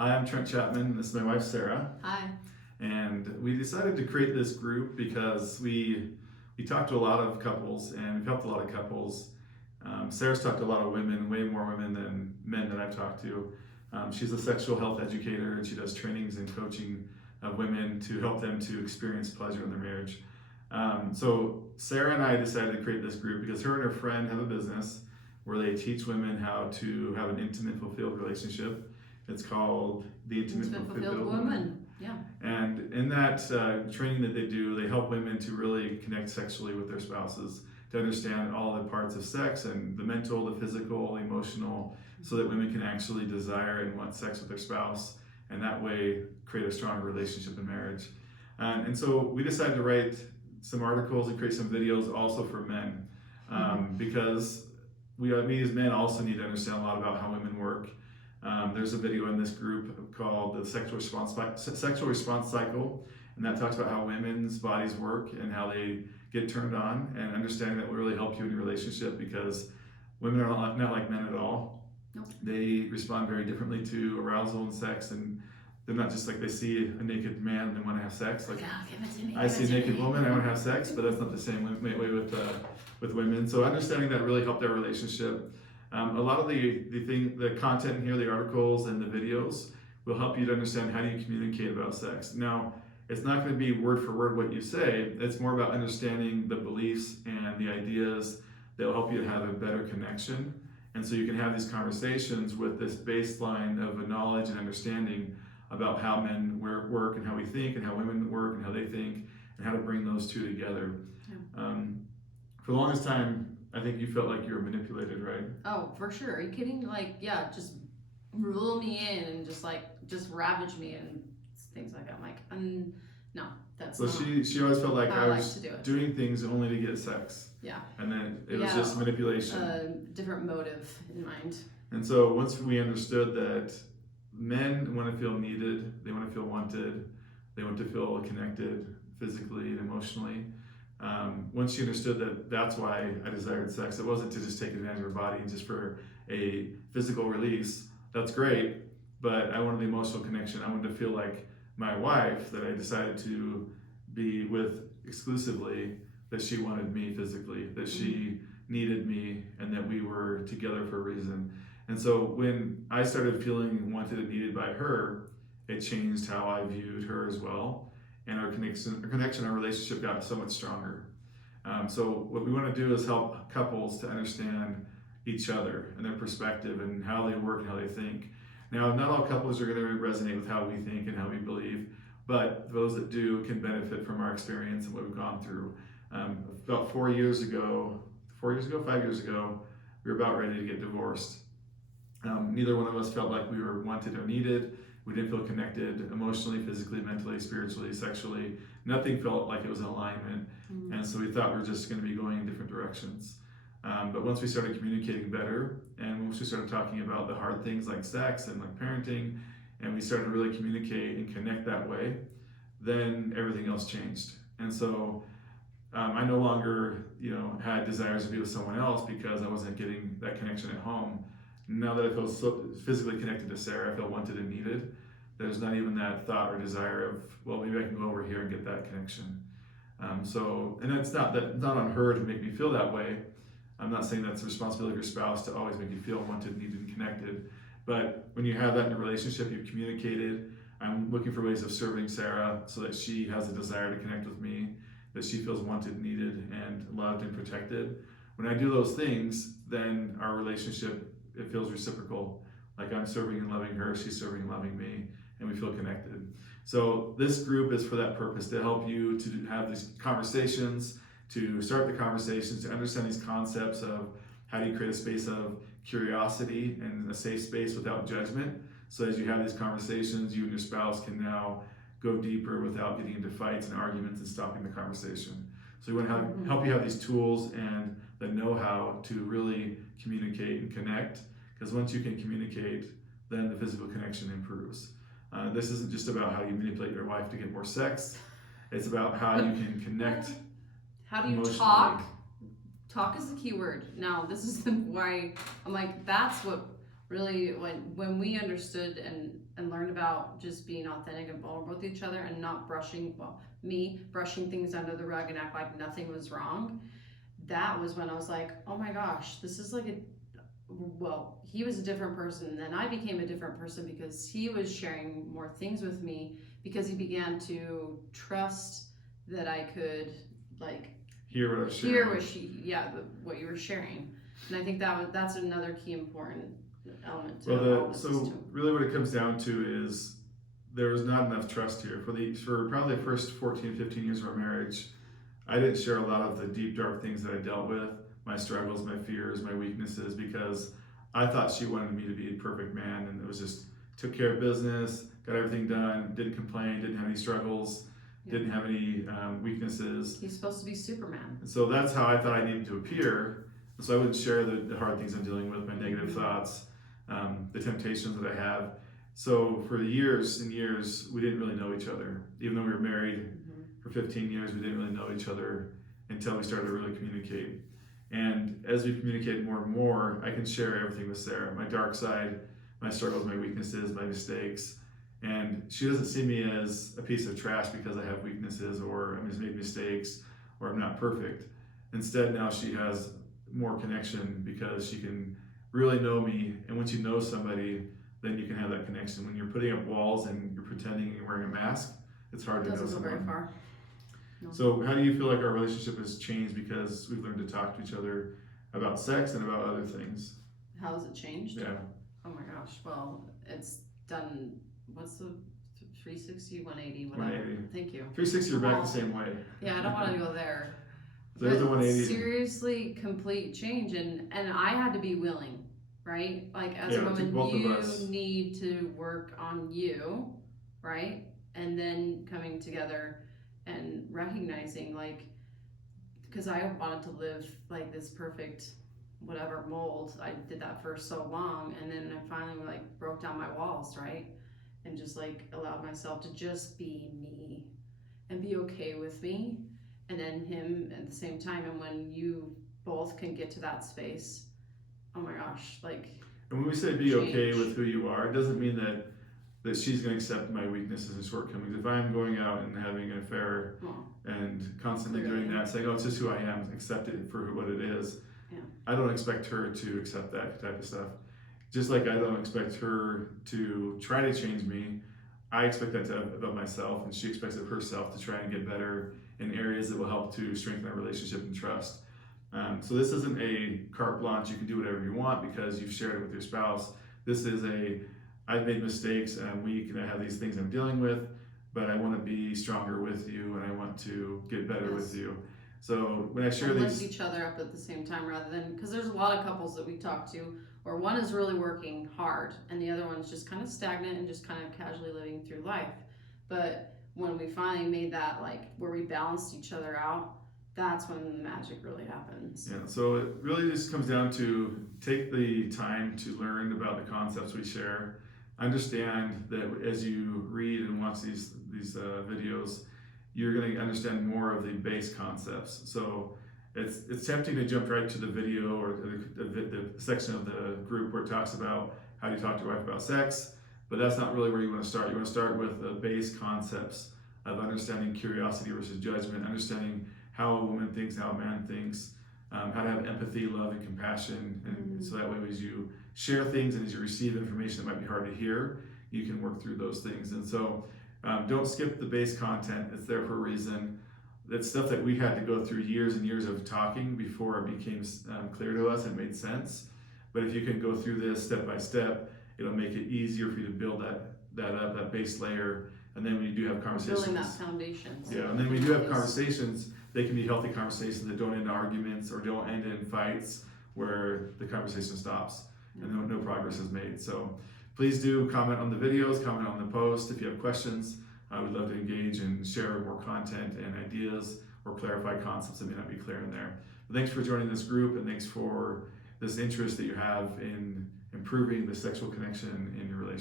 Hi, I'm Trent Chapman. This is my wife, Sarah. Hi. And we decided to create this group because we talked to a lot of couples and we've helped a lot of couples. Sarah's talked to a lot of women, way more women than men that I've talked to. She's a sexual health educator and she does trainings and coaching of women to help them to experience pleasure in their marriage. So Sarah and I decided to create this group because her and her friend have a business where they teach women how to have an intimate, fulfilled relationship. It's called the Intimate Fulfilled Woman. Yeah. And in that training that they do, they help women to really connect sexually with their spouses, to understand all the parts of sex and the mental, the physical, the emotional, so that women can actually desire and want sex with their spouse, and that way create a stronger relationship in marriage. And so we decided to write some articles and create some videos also for men, because we as men also need to understand a lot about how women work. There's a video in this group called the sexual response cycle, and that talks about how women's bodies work and how they get turned on, and understanding that will really help you in your relationship, because women are not like men at all. Nope. They respond very differently to arousal and sex, and they're not just like they see a naked man and they want to have sex. Like, Yeah, give it to me. I see a naked woman, I want to have sex, but that's not the same way with women. So understanding that really helped their relationship. A lot of the content in here, the articles and the videos, will help you to understand how do you communicate about sex. Now, it's not going to be word for word what you say. It's more about understanding the beliefs and the ideas that will help you to have a better connection. And so you can have these conversations with this baseline of a knowledge and understanding about how men work and how we think, and how women work and how they think, and how to bring those two together. Yeah. For the longest time, I think you felt like you were manipulated, right? Oh, for sure. Are you kidding? Like, yeah, just rule me in and just ravage me and things like that. I'm like, no, that's not. So she always felt like I was to do it. doing things only to get sex. Yeah. And then it was just manipulation. Different motive in mind. And so once we understood that men want to feel needed, they want to feel wanted, they want to feel connected physically and emotionally. Once she understood that that's why I desired sex, it wasn't to just take advantage of her body and just for a physical release. That's great, but I wanted the emotional connection. I wanted to feel like my wife that I decided to be with exclusively, that she wanted me physically, that she needed me, and that we were together for a reason. And so when I started feeling wanted and needed by her, it changed how I viewed her as well. And our connection, our relationship got so much stronger. So what we want to do is help couples to understand each other and their perspective and how they work and how they think. Now, not all couples are going to resonate with how we think and how we believe, but those that do can benefit from our experience and what we've gone through. About 5 years ago, we were about ready to get divorced. Neither one of us felt like we were wanted or needed. We didn't feel connected emotionally, physically, mentally, spiritually, sexually. Nothing felt like it was in alignment. And so we thought we were just going to be going in different directions. But once we started communicating better, and once we started talking about the hard things like sex and like parenting, and we started to really communicate and connect that way, then everything else changed. And so I no longer, had desires to be with someone else because I wasn't getting that connection at home. Now that I feel so physically connected to Sarah, I feel wanted and needed. There's not even that thought or desire of, well, maybe I can go over here and get that connection. And it's not on her to make me feel that way. I'm not saying that's the responsibility of your spouse to always make you feel wanted, needed, and connected. But when you have that in a relationship, you've communicated. I'm looking for ways of serving Sarah so that she has a desire to connect with me, that she feels wanted, needed, and loved and protected. When I do those things, then our relationship, it feels reciprocal. Like I'm serving and loving her, she's serving and loving me, and we feel connected. So this group is for that purpose, to help you to have these conversations, to start the conversations, to understand these concepts of how do you create a space of curiosity and a safe space without judgment. So as you have these conversations, you and your spouse can now go deeper without getting into fights and arguments and stopping the conversation. So we want to help you have these tools and the know-how to really communicate and connect, because once you can communicate, then the physical connection improves. This isn't just about how you manipulate your wife to get more sex. It's about how you can connect. How do you talk? Talk is the key word. Now, this is why I'm like, that's what really when we understood and learned about just being authentic and vulnerable with each other and not me brushing things under the rug and act like nothing was wrong. That was when I was like, oh my gosh, this is like he was a different person, and then I became a different person because he was sharing more things with me, because he began to trust that I could like hear what I was hear sharing. what you were sharing. And I think that's another key important element to all this So system. really what it comes down to is there was not enough trust here. For probably the first 14, 15 years of our marriage, I didn't share a lot of the deep, dark things that I dealt with, my struggles, my fears, my weaknesses, because I thought she wanted me to be a perfect man, and it was just took care of business, got everything done, didn't complain, didn't have any struggles, didn't have any weaknesses. He's supposed to be Superman. And so that's how I thought I needed to appear. And so I wouldn't share the hard things I'm dealing with, my negative thoughts, the temptations that I have. So for years and years, we didn't really know each other. Even though we were married for 15 years, we didn't really know each other until we started to really communicate. And as we communicate more and more, I can share everything with Sarah, my dark side, my struggles, my weaknesses, my mistakes. And she doesn't see me as a piece of trash because I have weaknesses or I just made mistakes or I'm not perfect. Instead, now she has more connection because she can really know me. And once you know somebody, then you can have that connection. When you're putting up walls and you're pretending you're wearing a mask, it's hard to know Doesn't go someone. very far. No. So how do you feel like our relationship has changed because we've learned to talk to each other about sex and about other things? How has it changed? Yeah. Oh my gosh. Well, it's done. What's the 360, 180, whatever? 180. Thank you. 360, you're back the same way. Yeah, I don't want to go there. There's the 180. Seriously, complete change, and I had to be willing, right? Like as a woman, you need to work on you, right? And then coming together and recognizing, like, because I wanted to live like this perfect whatever mold. I did that for so long, and then I finally like broke down my walls, right? And just like allowed myself to just be me and be okay with me, and then him at the same time. And when you both can get to that space, oh my gosh, like. And when we say be okay with who you are, it doesn't mean that she's going to accept my weaknesses and shortcomings. If I'm going out and having an affair and constantly doing that, saying, oh, it's just who I am, accept it for what it is, I don't expect her to accept that type of stuff. Just like I don't expect her to try to change me, I expect that of myself, and she expects of herself to try and get better in areas that will help to strengthen our relationship and trust. So this isn't a carte blanche, you can do whatever you want because you've shared it with your spouse. This is I've made mistakes and I'm weak and I have these things I'm dealing with, but I want to be stronger with you and I want to get better with you. So when I share lift each other up at the same time, rather than, because there's a lot of couples that we talk to where one is really working hard and the other one's just kind of stagnant and just kind of casually living through life. But when we finally made that, like, where we balanced each other out, that's when the magic really happens. Yeah, so it really just comes down to take the time to learn about the concepts we share. Understand that as you read and watch these videos, you're going to understand more of the base concepts. So it's tempting to jump right to the video or the section of the group where it talks about how do you talk to your wife about sex, but that's not really where you want to start. You want to start with the base concepts of understanding curiosity versus judgment, understanding how a woman thinks, how a man thinks, how to have empathy, love, and compassion. And so that way, as you share things and as you receive information that might be hard to hear, you can work through those things. And so don't skip the base content. It's there for a reason. That's stuff that we had to go through years and years of talking before it became clear to us and made sense. But if you can go through this step by step, it'll make it easier for you to build that base layer. And then when you do have conversations, building that foundation. Yeah, and then when you do have conversations, they can be healthy conversations that don't end in arguments or don't end in fights where the conversation stops and no progress is made. So please do comment on the videos, comment on the post. If you have questions, I would love to engage and share more content and ideas or clarify concepts that may not be clear in there. But thanks for joining this group, and thanks for this interest that you have in improving the sexual connection in your